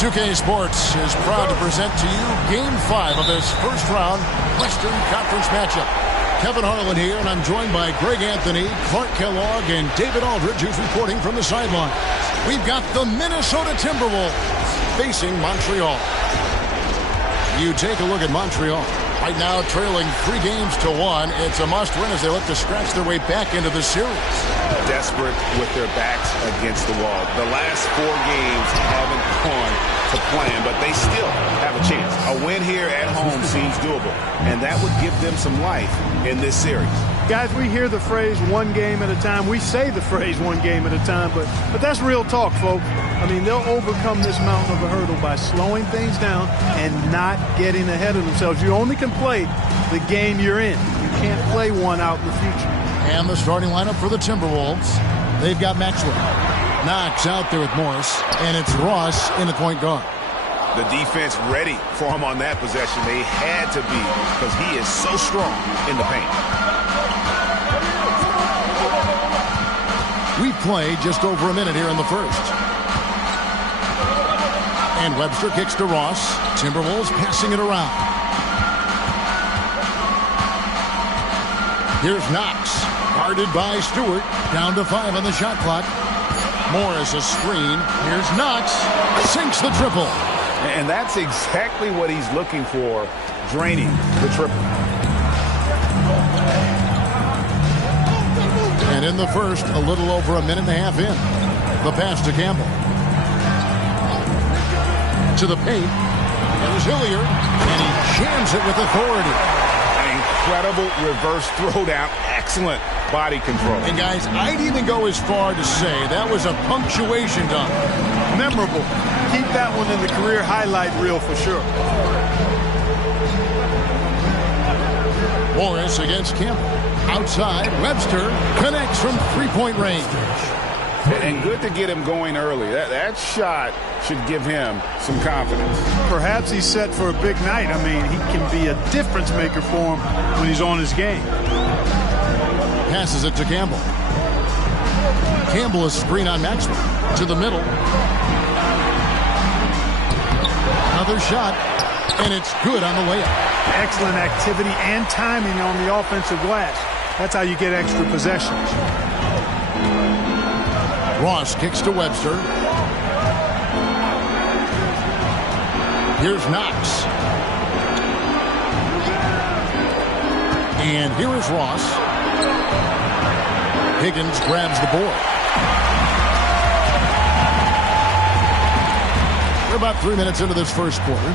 2K Sports is proud to present to you Game 5 of this first-round Western Conference matchup. Kevin Harlan here, and I'm joined by Greg Anthony, Clark Kellogg, and David Aldridge, who's reporting from the sideline. We've got the Minnesota Timberwolves facing Montreal. You take a look at Montreal. Right now, trailing 3 games to 1. It's a must-win as they look to scratch their way back into the series. Desperate with their backs against the wall. The last 4 games haven't gone to plan, but they still have a chance. A win here at home seems doable, and that would give them some life in this series. Guys, we hear the phrase one game at a time. We say the phrase one game at a time, but that's real talk, folks. I mean, they'll overcome this mountain of a hurdle by slowing things down and not getting ahead of themselves. You only can play the game you're in. You can't play one out in the future. And the starting lineup for the Timberwolves. They've got Maxwell. Knox out there with Morris, and it's Ross in the point guard. The defense ready for him on that possession. They had to be, because he is so strong in the paint. We've played just over a minute here in the first. And Webster kicks to Ross. Timberwolves passing it around. Here's Knox. Guarded by Stewart. Down to 5 on the shot clock. Morris a screen. Here's Knox. Sinks the triple. And that's exactly what he's looking for, draining the triple. And in the first, a little over a minute and a half in. The pass to Campbell. To the paint. There's Hilliard. And he jams it with authority. An incredible reverse throwdown. Excellent body control. And guys, I'd even go as far to say that was a punctuation dunk. Memorable. Keep that one in the career highlight reel for sure. Morris against Campbell. Outside, Webster connects from three-point range. And good to get him going early. That shot should give him some confidence. Perhaps he's set for a big night. I mean, he can be a difference maker for him when he's on his game. Passes it to Campbell. Campbell is screen on Maxwell. To the middle. Another shot, and it's good on the layup. Excellent activity and timing on the offensive glass. That's how you get extra possessions. Ross kicks to Webster. Here's Knox. And here is Ross. Higgins grabs the board. We're about 3 minutes into this first quarter.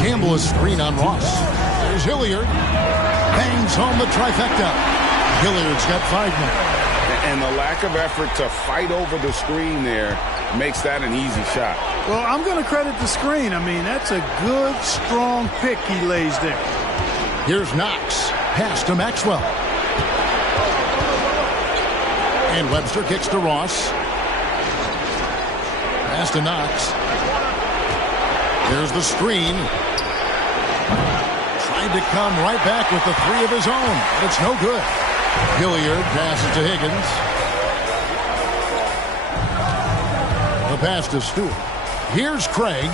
Campbell is screen on Ross. There's Hilliard. Bangs home the trifecta. Hilliard's got 5 now. And the lack of effort to fight over the screen there makes that an easy shot. Well, I'm going to credit the screen. I mean, that's a good, strong pick he lays there. Here's Knox. Pass to Maxwell. And Webster kicks to Ross. Pass to Knox. There's the screen. Tried to come right back with the 3 of his own, but it's no good. Hilliard passes to Higgins. The pass to Stewart. Here's Craig.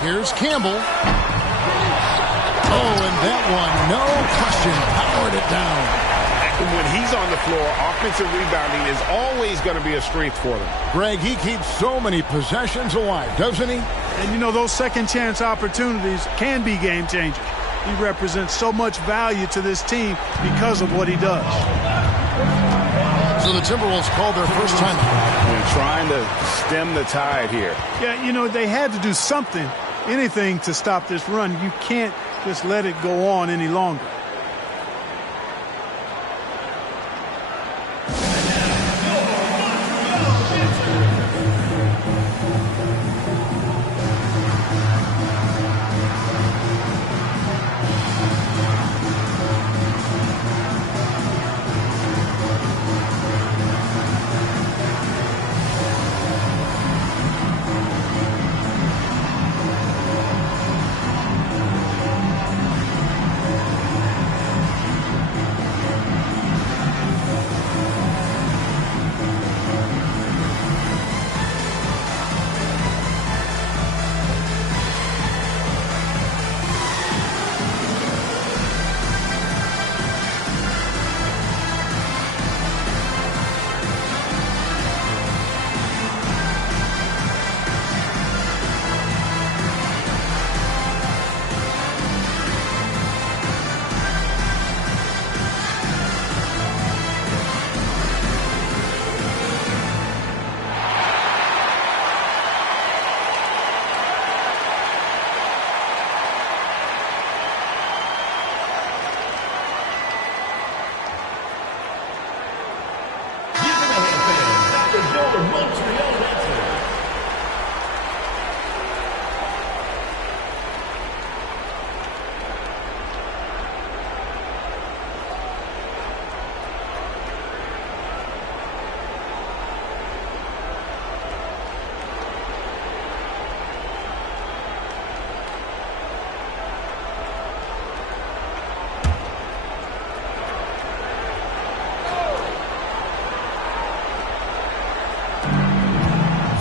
Here's Campbell. Oh, and that one, no question, powered it down. When he's on the floor, offensive rebounding is always going to be a strength for them. Greg, he keeps so many possessions alive, doesn't he? And, you know, those second-chance opportunities can be game changers. He represents so much value to this team because of what he does. So the Timberwolves called their first timeout. And trying to stem the tide here. Yeah, you know, they had to do something, anything to stop this run. You can't just let it go on any longer.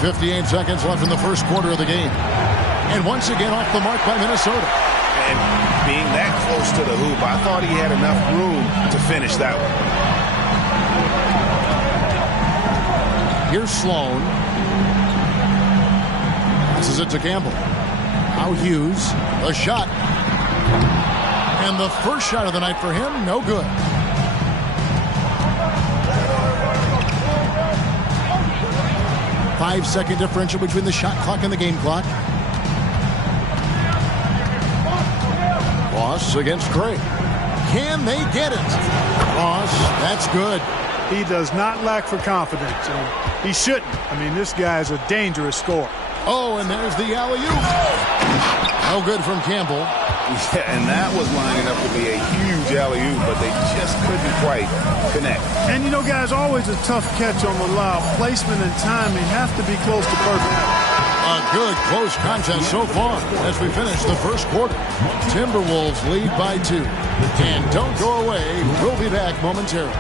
58 seconds left in the first quarter of the game. And once again off the mark by Minnesota. And being that close to the hoop, I thought he had enough room to finish that one. Here's Sloan. Passes it to Campbell. Now Hughes. A shot. And the first shot of the night for him, no good. Five-second differential between the shot clock and the game clock. Ross against Craig. Can they get it? Ross, that's good. He does not lack for confidence. And he shouldn't. I mean, this guy is a dangerous scorer. Oh, and there's the alley-oop. No good from Campbell. Yeah, and that was lining up to be a huge alley-oop, but they just couldn't quite connect. And, you know, guys, always a tough catch on the lob. Placement and timing have to be close to perfect. A good close contest so far as we finish the first quarter. Timberwolves lead by 2. And don't go away. We'll be back momentarily.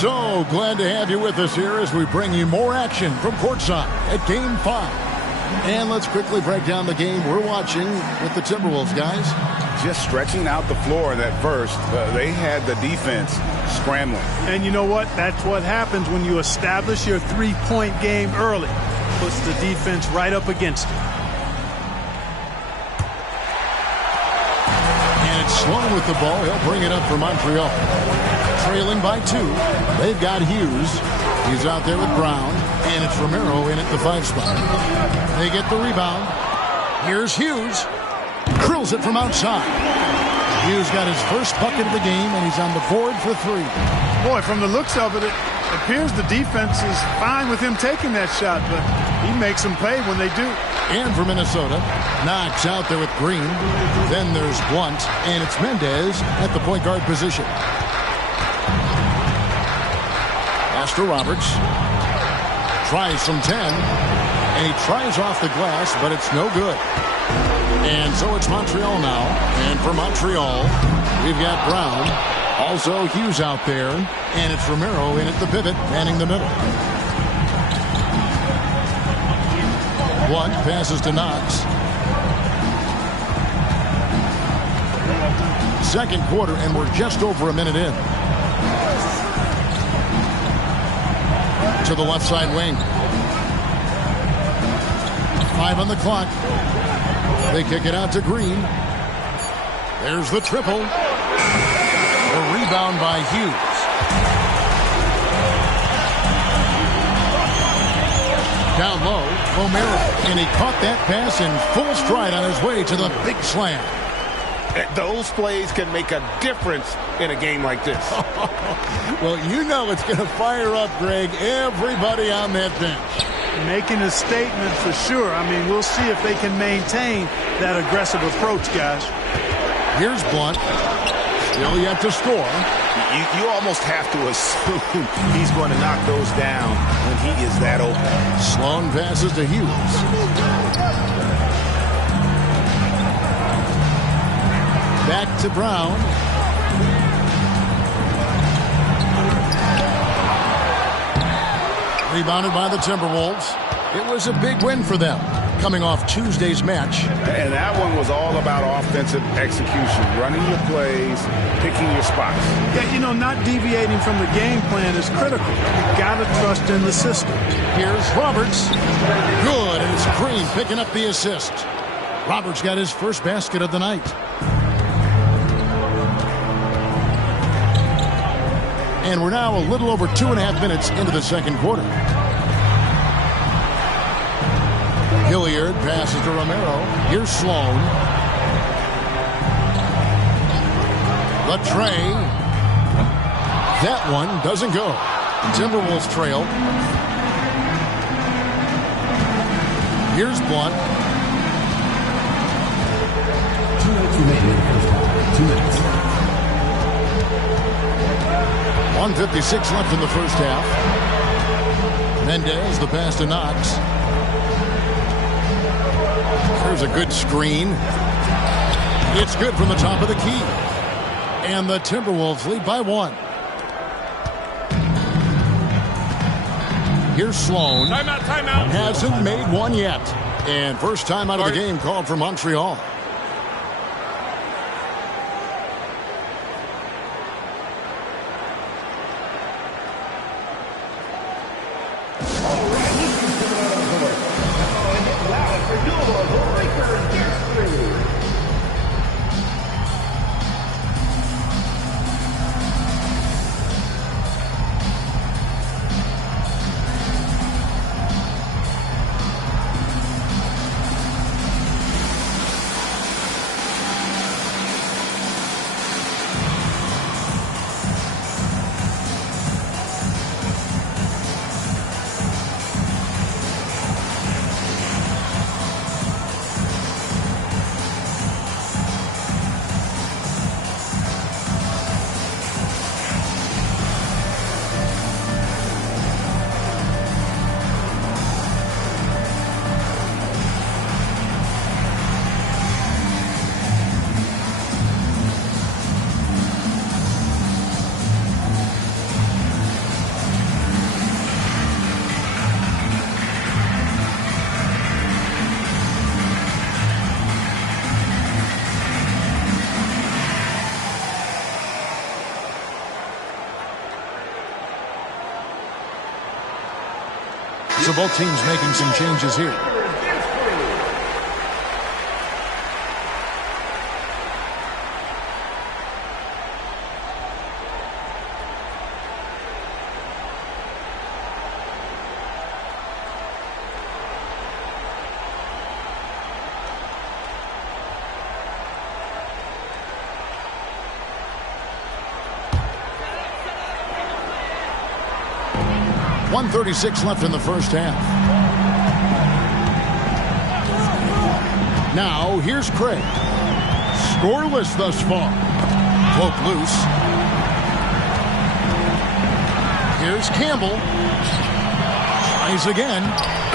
So glad to have you with us here as we bring you more action from courtside at Game 5. And let's quickly break down the game we're watching with the Timberwolves, guys. Just stretching out the floor in that first. They had the defense scrambling. And you know what? That's what happens when you establish your three-point game early. Puts the defense right up against it. And it's Sloan with the ball. He'll bring it up for Montreal. Trailing by 2. They've got Hughes. He's out there with Brown. And it's Romero in at the 5 spot. They get the rebound. Here's Hughes. Drills it from outside. Hughes got his first bucket of the game, and he's on the board for 3. Boy, from the looks of it, it appears the defense is fine with him taking that shot, but he makes them pay when they do. And for Minnesota, Knox out there with Green. Then there's Blunt, and it's Mendez at the point guard position. To Roberts. Tries from 10. And he tries off the glass, but it's no good. And so it's Montreal now. And for Montreal, we've got Brown. Also Hughes out there. And it's Romero in at the pivot, manning the middle. Blunt passes to Knox. Second quarter, and we're just over a minute in. To the left side wing. 5 on the clock. They kick it out to Green. There's the triple. The rebound by Hughes. Down low, Romero. And he caught that pass in full stride on his way to the big slam. Those plays can make a difference in a game like this. Well, you know it's going to fire up, Greg, everybody on that bench. Making a statement for sure. I mean, we'll see if they can maintain that aggressive approach, guys. Here's Blunt. Still yet to score. You almost have to assume he's going to knock those down when he is that open. Sloan passes to Hughes. Back to Brown. Rebounded by the Timberwolves. It was a big win for them, coming off Tuesday's match. And that one was all about offensive execution, running your plays, picking your spots. Yeah, you know, not deviating from the game plan is critical. You got to trust in the system. Here's Roberts. Good, and it's Green picking up the assist. Roberts got his first basket of the night. And we're now a little over 2.5 minutes into the second quarter. Hilliard passes to Romero. Here's Sloan. The tray. That one doesn't go. Timberwolves trail. Here's Blunt. 2 minutes remaining in the first half. 2 minutes. 1:56 left in the first half. Mendez, the pass to Knox. There's a good screen. It's good from the top of the key. And the Timberwolves lead by 1. Here's Sloan. Timeout, timeout. Hasn't made one yet. And first time out of the game called for Montreal. So both teams making some changes here. .136 left in the first half. Now here's Craig. Scoreless thus far. Poke loose. Here's Campbell. Tries again.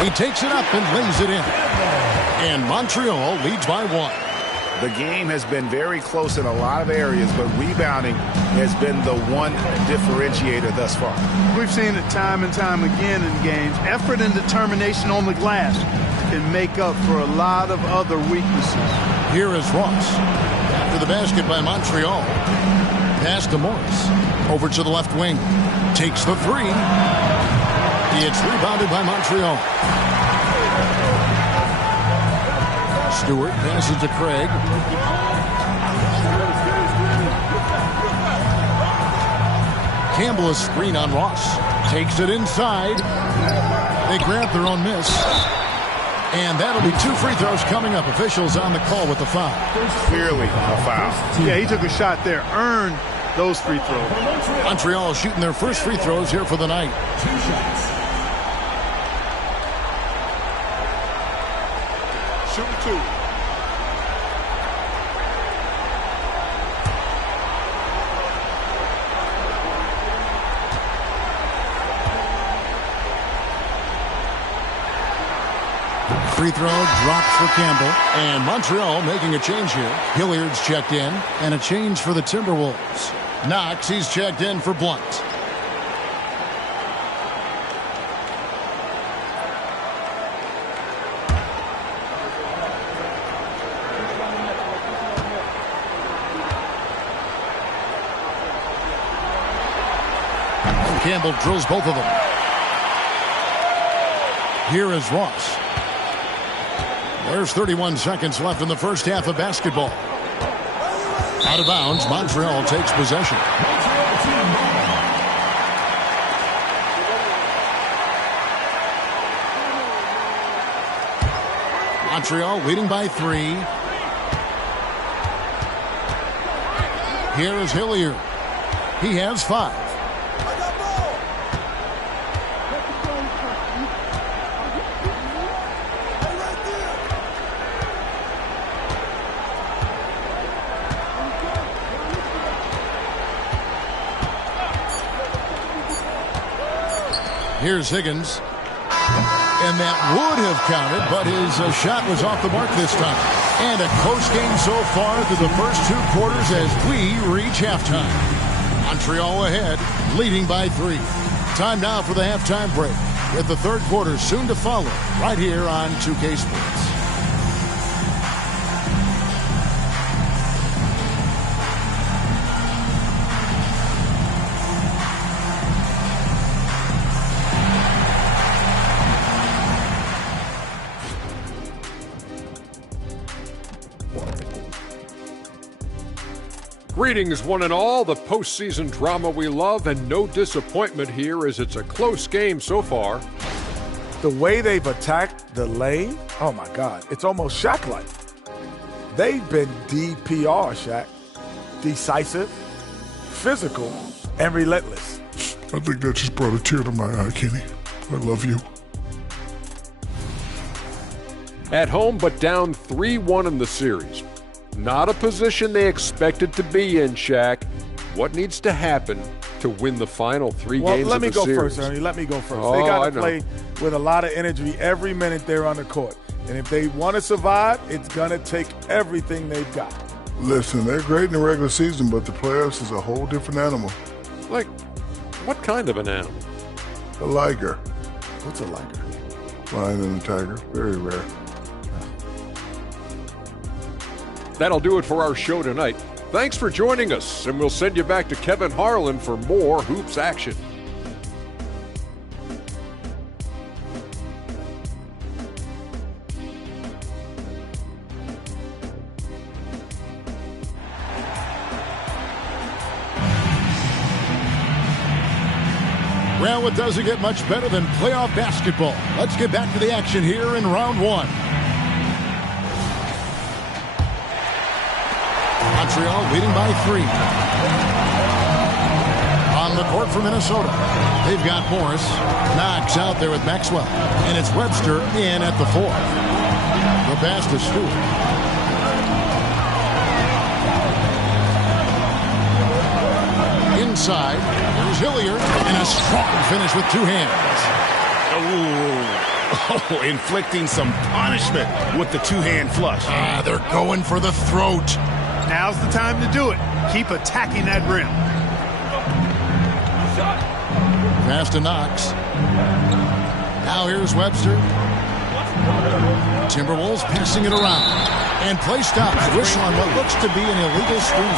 He takes it up and lays it in. And Montreal leads by 1. The game has been very close in a lot of areas, but rebounding has been the one differentiator thus far. We've seen it time and time again in games. Effort and determination on the glass can make up for a lot of other weaknesses. Here is Ross. After the basket by Montreal. Pass to Morris. Over to the left wing. Takes the 3. It's rebounded by Montreal. Stewart passes to Craig. Campbell is screen on Ross. Takes it inside. They grab their own miss. And that'll be 2 free throws coming up. Officials on the call with the foul. Clearly a foul. Yeah, he took a shot there. Earned those free throws. Montreal shooting their first free throws here for the night. 2 shots. Shooting 2. Free throw drops for Campbell. And Montreal making a change here. Hilliard's checked in. And a change for the Timberwolves. Knox, he's checked in for Blunt. Campbell drills both of them. Here is Ross. There's 31 seconds left in the first half of basketball. Out of bounds, Montreal takes possession. Montreal leading by 3. Here is Hilliard. He has 5. Here's Higgins. And that would have counted, but his shot was off the mark this time. And a close game so far through the first 2 quarters as we reach halftime. Montreal ahead, leading by 3. Time now for the halftime break, with the third quarter soon to follow, right here on 2K Sports. Greetings, one and all. The postseason drama we love, and no disappointment here as it's a close game so far. The way they've attacked the lane, oh my God, it's almost Shaq-like. They've been DPR, Shaq. Decisive, physical, and relentless. I think that just brought a tear to my eye, Kenny. I love you. At home, but down 3-1 in the series. Not a position they expected to be in, Shaq. What needs to happen to win the final 3 games of the series? Let me go first, Ernie. Let me go first. They got to play with a lot of energy every minute they're on the court. And if they want to survive, it's going to take everything they've got. Listen, they're great in the regular season, but the playoffs is a whole different animal. Like, what kind of an animal? A liger. What's a liger? Lion and a tiger. Very rare. That'll do it for our show tonight. Thanks for joining us, and we'll send you back to Kevin Harlan for more hoops action. Well, it doesn't get much better than playoff basketball. Let's get back to the action here in round 1. Montreal leading by 3. On the court for Minnesota, they've got Morris. Knox out there with Maxwell. And it's Webster in at the 4. The pass to Stewart. Inside, there's Hilliard. And a strong finish with 2 hands. Oh, inflicting some punishment with the 2-hand flush. They're going for the throat. Now's the time to do it. Keep attacking that rim. Pass to Knox. Now here's Webster. Timberwolves passing it around. And play stops. Whistle on what looks to be an illegal screen.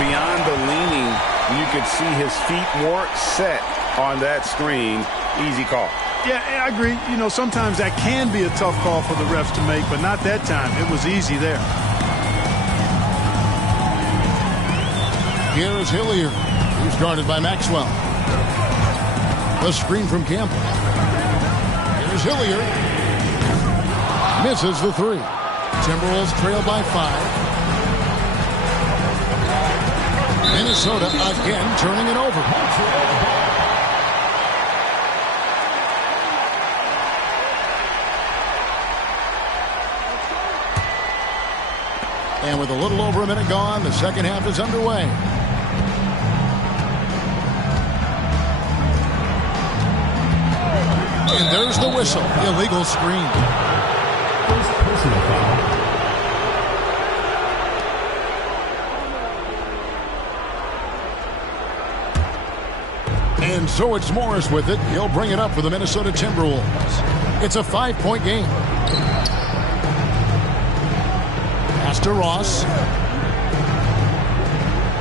Beyond the leaning, you could see his feet weren't set on that screen. Easy call. Yeah, I agree. You know, sometimes that can be a tough call for the refs to make, but not that time. It was easy there. Here is Hilliard. He's guarded by Maxwell. The screen from Campbell. Here's Hilliard. Misses the 3. Timberwolves trail by 5. Minnesota again turning it over. And with a little over a minute gone, the second half is underway. And there's the whistle. Illegal screen. First personal foul. And so it's Morris with it. He'll bring it up for the Minnesota Timberwolves. It's a 5-point game. Pass to Ross.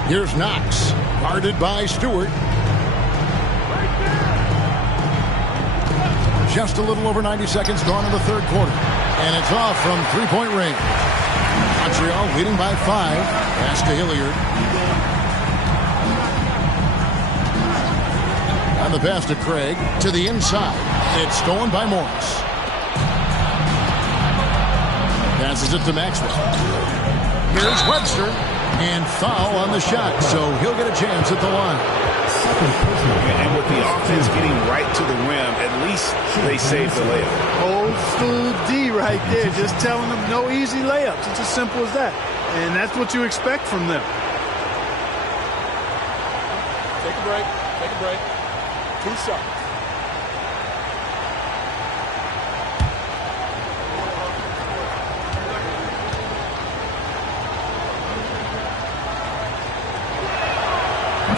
Here's Knox. Guarded by Stewart. Just a little over 90 seconds gone in the third quarter. And it's off from 3-point range. Montreal leading by 5. Pass to Hilliard. And the pass to Craig to the inside. It's stolen by Morris. Passes it to Maxwell. Here's Webster. And foul on the shot, so he'll get a chance at the line. And with the offense getting right to the rim, at least they saved the layup. Old school D right there, just telling them no easy layups. It's as simple as that. And that's what you expect from them. Take a break. Take a break. 2 shots.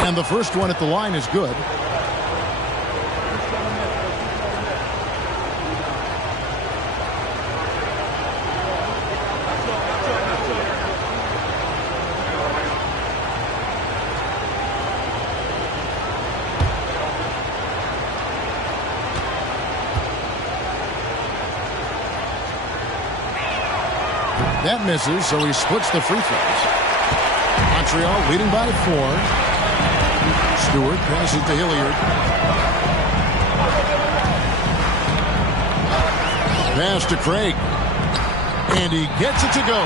And the first one at the line is good. That misses, so he splits the free throws. Montreal leading by 4. Stewart passes to Hilliard. Pass to Craig. And he gets it to go.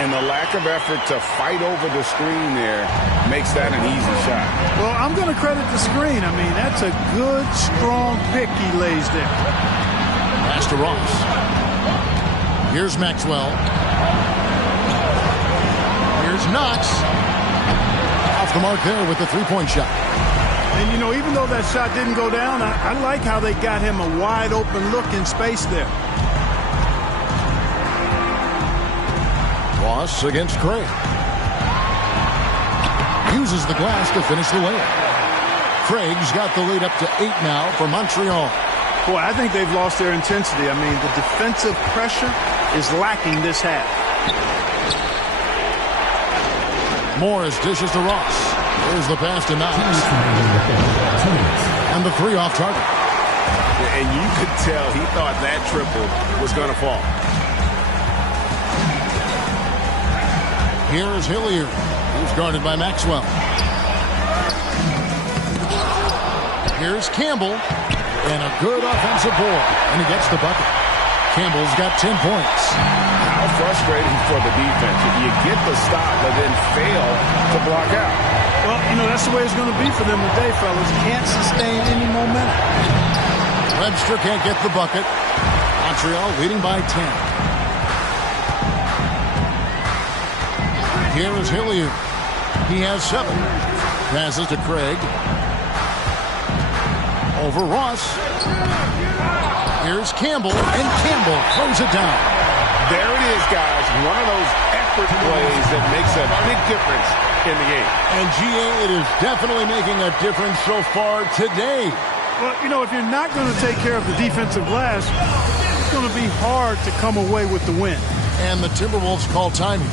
And the lack of effort to fight over the screen there makes that an easy shot. Well, I'm going to credit the screen. I mean, that's a good, strong pick he lays there. Pass to Ross. Here's Maxwell. Here's Knox. Off the mark there with the three-point shot. And, you know, even though that shot didn't go down, I like how they got him a wide-open look in space there. Ross against Craig. Uses the glass to finish the layup. Craig's got the lead up to 8 now for Montreal. Boy, I think they've lost their intensity. I mean, the defensive pressure is lacking this half. Morris dishes to Ross. There's the pass to Knox. And the three off target. And you could tell he thought that triple was going to fall. Here is Hilliard. He's guarded by Maxwell. Here's Campbell. And a good offensive board. And he gets the bucket. Campbell's got 10 points. How frustrating for the defense if you get the stop but then fail to block out. Well, you know, that's the way it's going to be for them today, fellas. Can't sustain any momentum. Webster can't get the bucket. Montreal leading by 10. Here is Hilliard. He has 7. Passes to Craig. Over Ross. Here's Campbell, and Campbell throws it down. There it is, guys. One of those effort plays that makes a big difference in the game. And, GA, it is definitely making a difference so far today. Well, you know, if you're not going to take care of the defensive glass, it's going to be hard to come away with the win. And the Timberwolves call timing.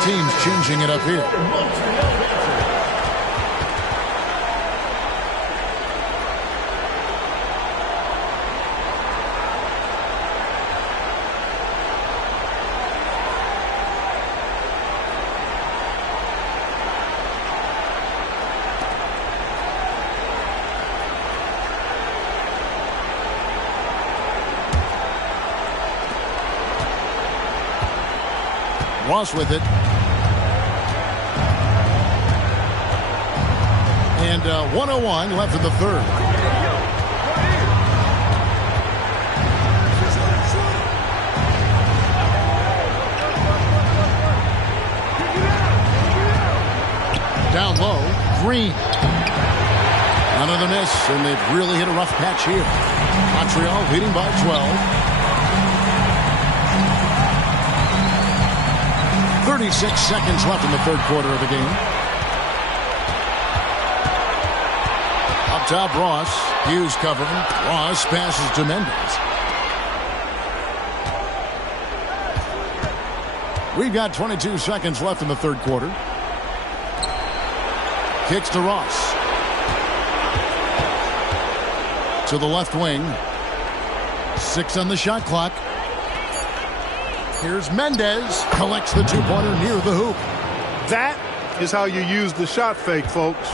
Teams changing it up here. Ross with it. And 1:01 left in the third. Down low, Green. Another miss, and they've really hit a rough patch here. Montreal leading by 12. 36 seconds left in the third quarter of the game. Up top, Ross. Hughes covering. Ross passes to Mendez. We've got 22 seconds left in the third quarter. Kicks to Ross. To the left wing. 6 on the shot clock. Here's Mendez. Collects the two-pointer near the hoop. That is how you use the shot fake, folks.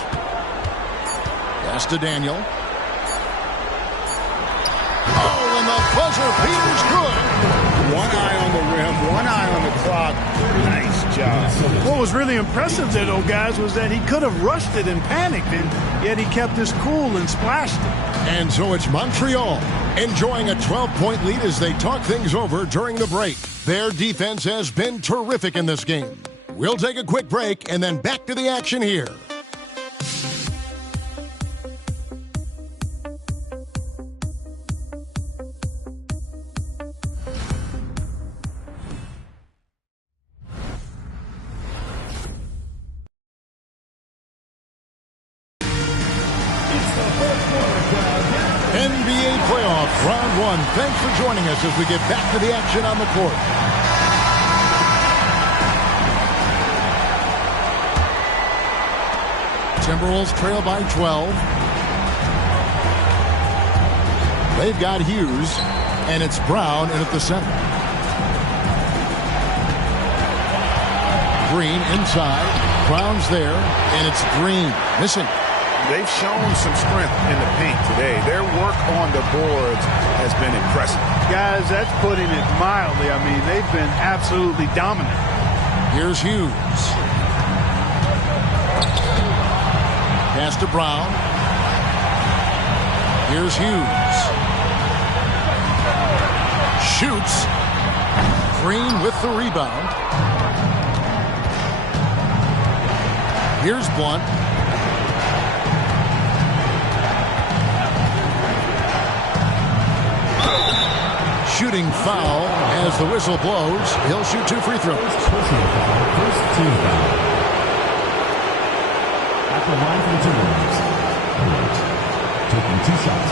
Pass to Daniel. Oh, and the buzzer beater's good. One eye on the rim, one eye on the clock. Nice job. What was really impressive there, though, guys, was that he could have rushed it and panicked, and yet he kept his cool and splashed it. And so it's Montreal enjoying a 12-point lead as they talk things over during the break. Their defense has been terrific in this game. We'll take a quick break and then back to the action here. NBA playoff round 1. Thanks for joining us as we get back to the action on the court. Timberwolves trail by 12. They've got Hughes, and it's Brown in at the center. Green inside. Brown's there, and it's Green missing. They've shown some strength in the paint today. Their work on the boards has been impressive. Guys, that's putting it mildly. I mean, they've been absolutely dominant. Here's Hughes. Pass to Brown. Here's Hughes. Shoots. Green with the rebound. Here's Blunt. Shooting foul as the whistle blows. He'll shoot 2 free throws. Personal foul, first team foul. At the line for the Timberwolves. Taking 2 shots.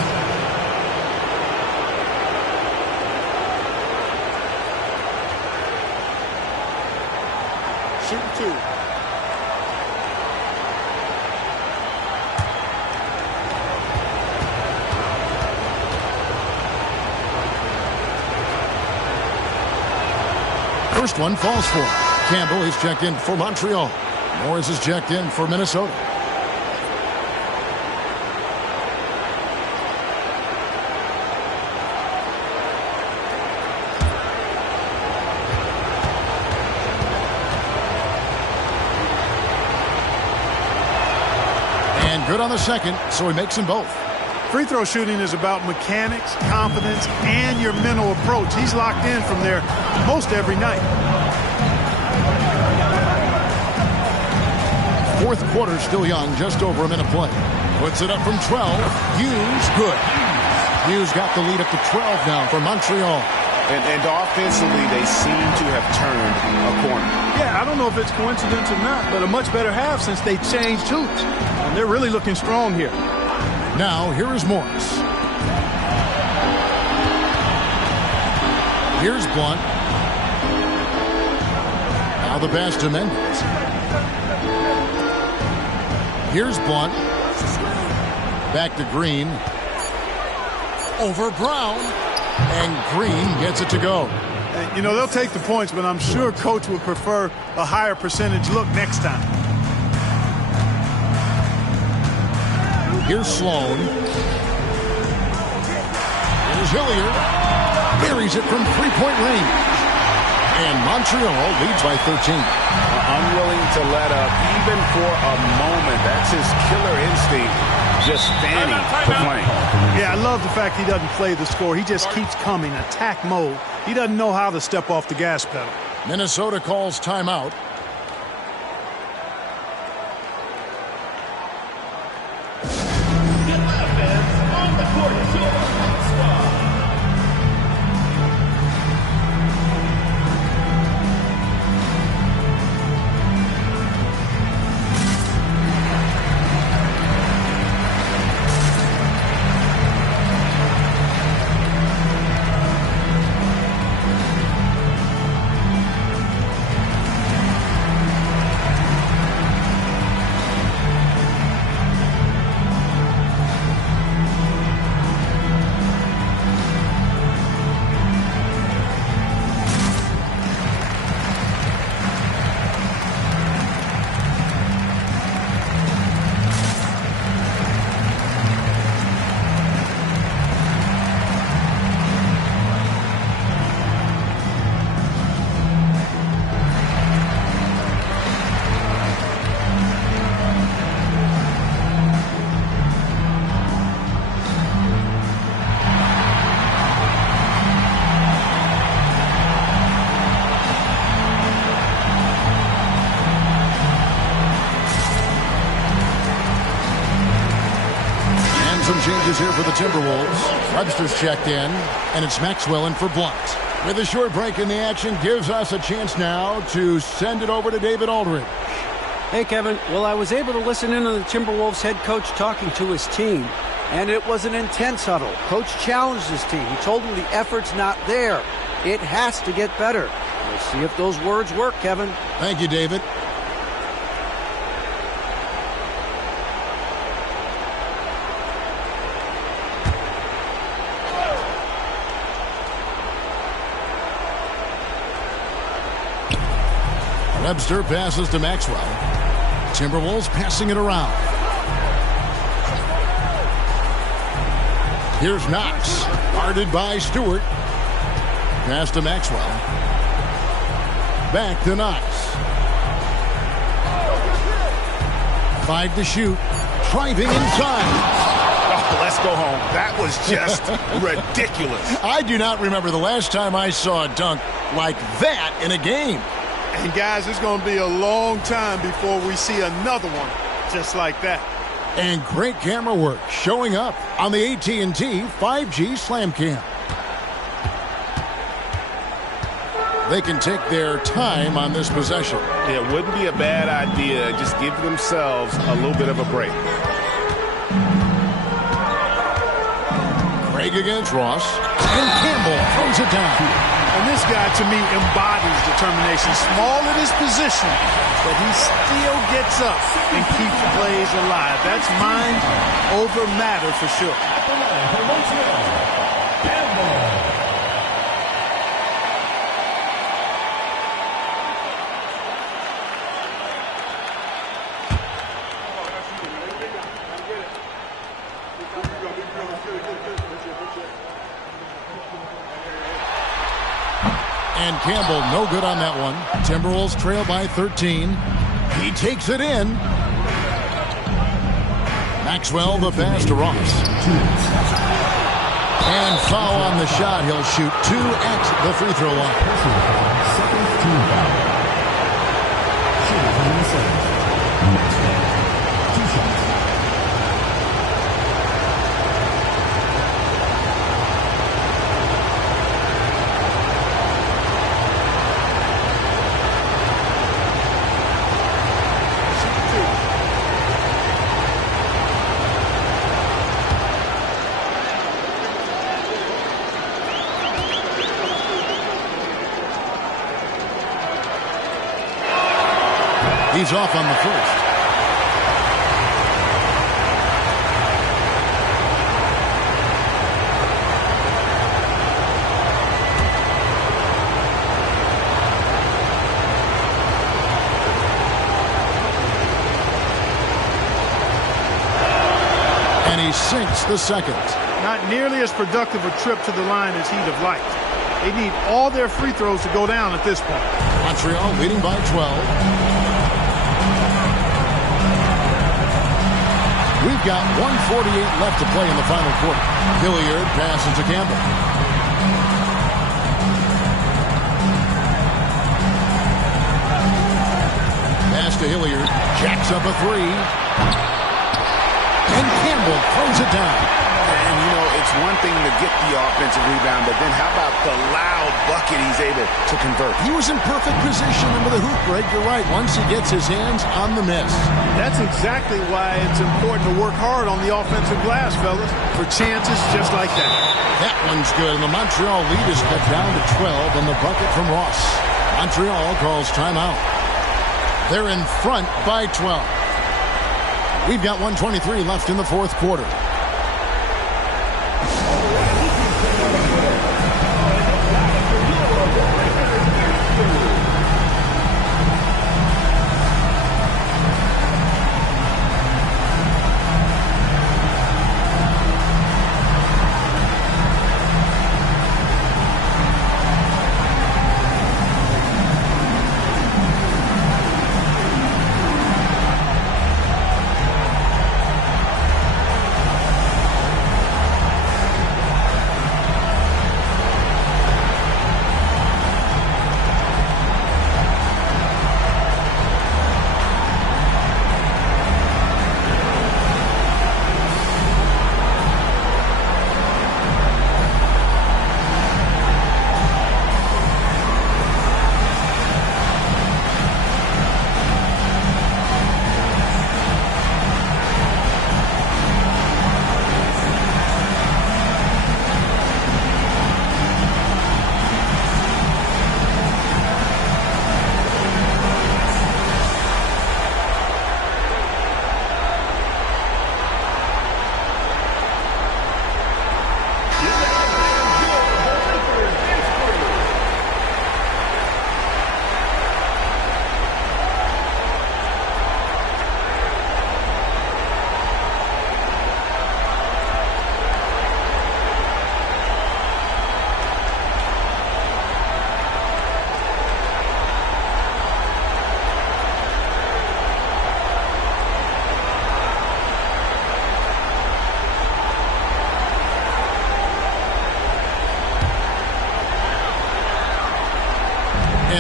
Shoot 2. First one falls for Campbell. He's checked in for Montreal. Morris is checked in for Minnesota. And good on the second, so he makes them both. Free throw shooting is about mechanics, confidence, and your mental approach. He's locked in from there most every night. Fourth quarter still young, just over a minute play. Puts it up from 12. Hughes, good. Hughes got the lead up to 12 now for Montreal. And offensively, they seem to have turned a corner. Yeah, I don't know if it's coincidence or not, but a much better half since they changed hoops. And they're really looking strong here. Now, here is Morris. Here's Blunt. Now the pass to Mendez. Here's Blunt. Back to Green. Over Brown. And Green gets it to go. You know, they'll take the points, but I'm sure Coach would prefer a higher percentage look next time. Here's Sloan. Here's Hilliard. Buries it from three-point range. And Montreal leads by 13. Unwilling to let up even for a moment. That's his killer instinct, just standing the plane. Yeah, I love the fact he doesn't play the score. He just keeps coming, attack mode. He doesn't know how to step off the gas pedal. Minnesota calls timeout. some changes here for the Timberwolves. Webster's checked in, and it's Maxwell in for Blunt. With a short break in the action, gives us a chance now to send it over to David Aldridge. Hey, Kevin. Well, I was able to listen in on the Timberwolves head coach talking to his team, and it was an intense huddle. Coach challenged his team. He told them the effort's not there. It has to get better. We'll see if those words work, Kevin. Thank you, David. Webster passes to Maxwell. Timberwolves passing it around. Here's Knox. Guarded by Stewart. Pass to Maxwell. Back to Knox. 5 to shoot. Driving inside. Oh, let's go home. That was just ridiculous. I do not remember the last time I saw a dunk like that in a game. And guys, it's going to be a long time before we see another one just like that. And great camera work showing up on the AT&T 5G Slam Cam. They can take their time on this possession. It wouldn't be a bad idea. Just give themselves a little bit of a break. Craig against Ross. And Campbell throws it down. And this guy, to me, embodies determination. Small in his position, but he still gets up and keeps plays alive. That's mind over matter for sure. And Campbell, no good on that one. Timberwolves trail by 13. He takes it in. Maxwell, the pass to Ross. And foul on the shot. He'll shoot 2 at the free throw line. Second team foul. Shooters on the set. Maxwell. 2 shots. He's off on the first. And he sinks the second. Not nearly as productive a trip to the line as he'd have liked. They need all their free throws to go down at this point. Montreal leading by 12. We've got 1:48 left to play in the final quarter. Hilliard passes to Campbell. Pass to Hilliard. Jacks up a 3. And Campbell throws it down. And, you know, it's one thing to get the offensive rebound, but then how about the loud bucket he's able to convert? He was in perfect position under the hoop break. You're right. Once he gets his hands on the miss. That's exactly why it's important to work hard on the offensive glass, fellas, for chances just like that. That one's good, and the Montreal lead is cut down to 12 on the bucket from Ross. Montreal calls timeout. They're in front by 12. We've got 1:23 left in the fourth quarter.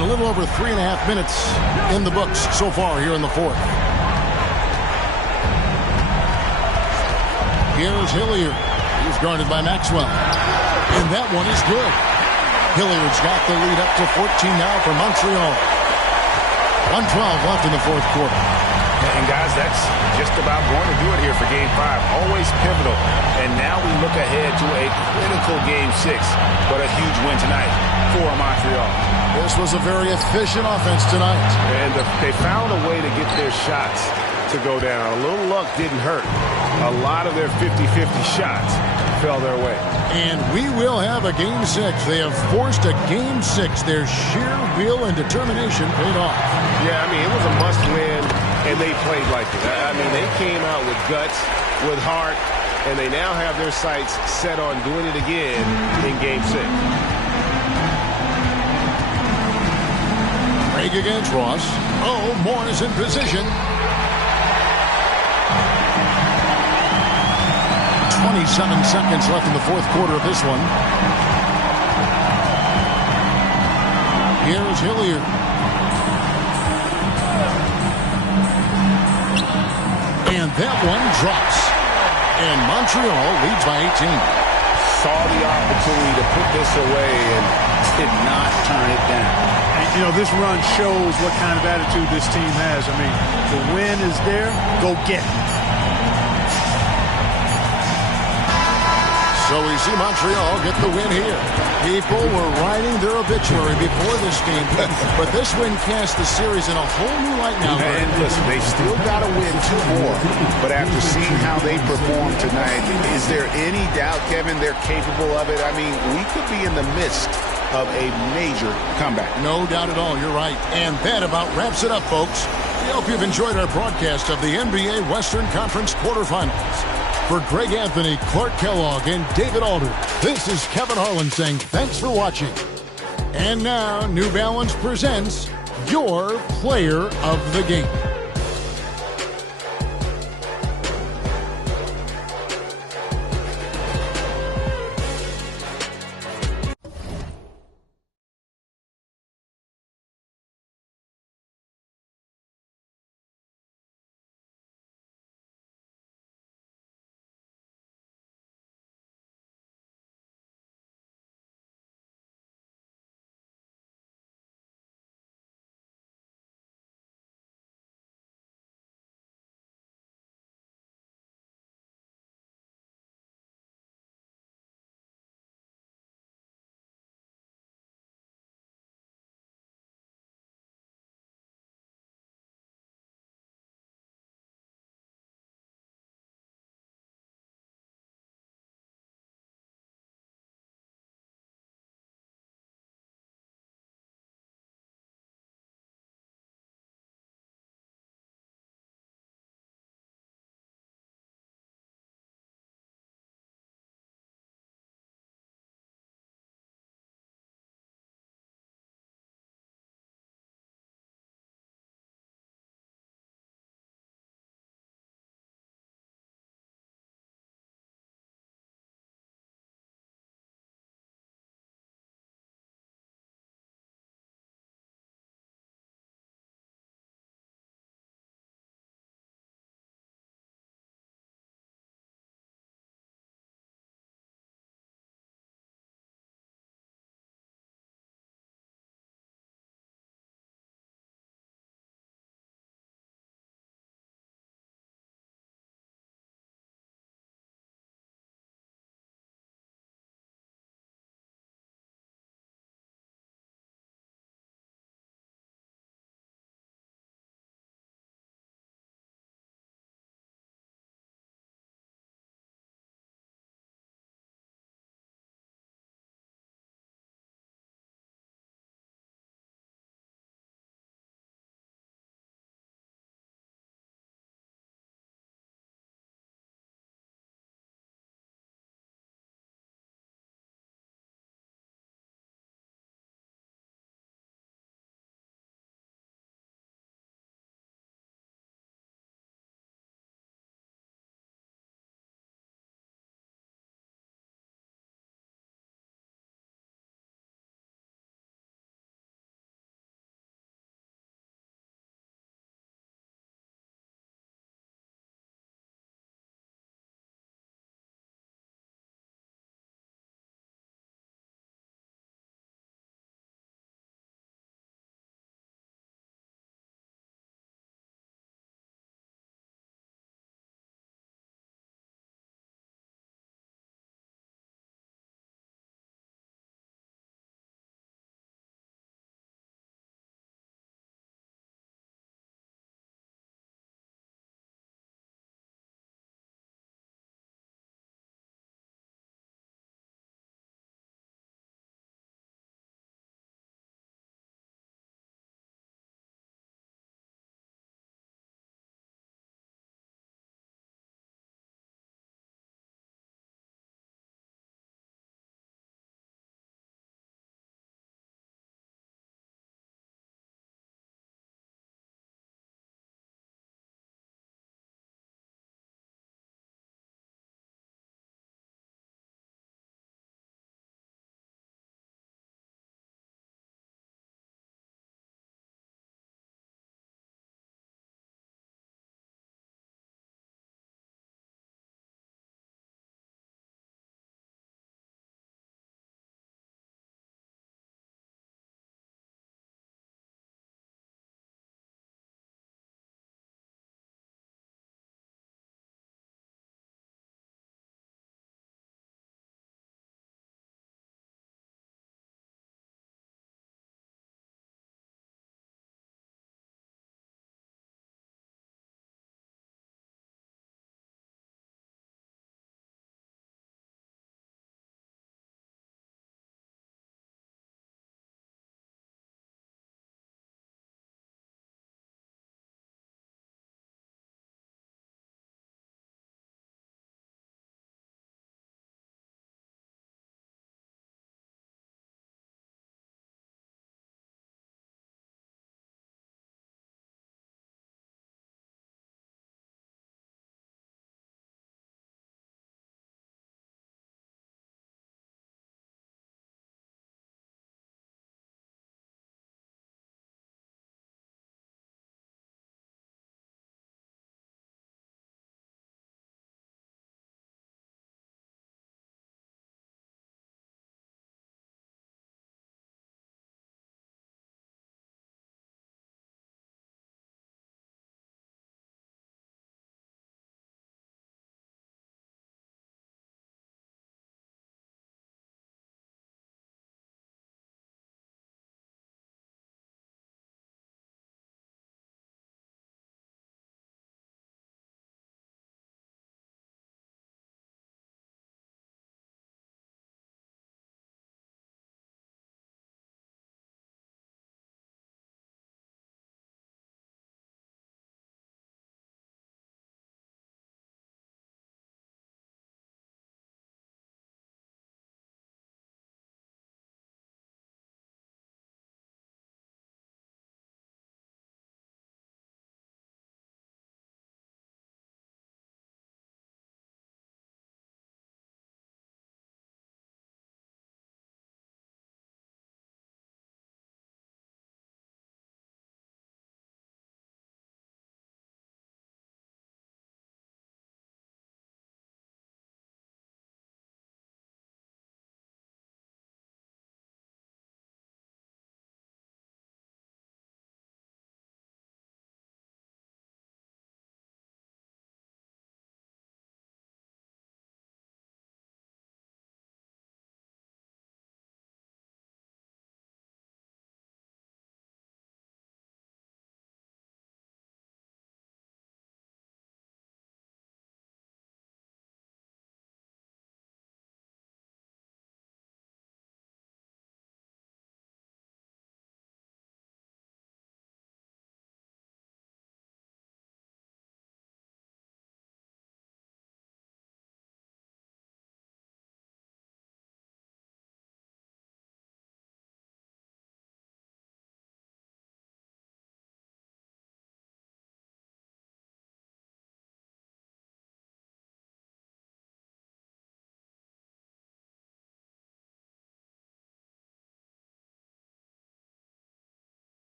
And a little over 3.5 minutes in the books so far here in the fourth. Here's Hilliard. He's guarded by Maxwell. And that one is good. Hilliard's got the lead up to 14 now for Montreal. 1:12 left in the fourth quarter. And guys, that's just about going to do it here for Game 5. Always pivotal. And now we look ahead to a critical Game 6. But a huge win tonight for Montreal. This was a very efficient offense tonight. And they found a way to get their shots to go down. A little luck didn't hurt. A lot of their 50-50 shots fell their way. And we will have a Game 6. They have forced a Game 6. Their sheer will and determination paid off. Yeah, I mean, it was a must-win, and they played like it. I mean, they came out with guts, with heart, and they now have their sights set on doing it again in Game 6. Craig against Ross. Oh, Moore is in position. 27 seconds left in the fourth quarter of this one. Here's Hilliard. And that one drops. And Montreal leads by 18. Saw the opportunity to put this away and did not turn it down. And, you know, this run shows what kind of attitude this team has. I mean, the win is there. Go get it. So we see Montreal get the win here. People were writing their obituary before this game, but this win cast the series in a whole new light now. And listen, they still got to win 2 more. But after seeing how they performed tonight, is there any doubt, Kevin, they're capable of it? I mean, we could be in the midst of a major comeback. No doubt at all. You're right. And that about wraps it up, folks. We hope you've enjoyed our broadcast of the NBA Western Conference quarterfinals. For Greg Anthony, Clark Kellogg, and David Aldridge, this is Kevin Harlan saying thanks for watching. And now, New Balance presents your player of the game.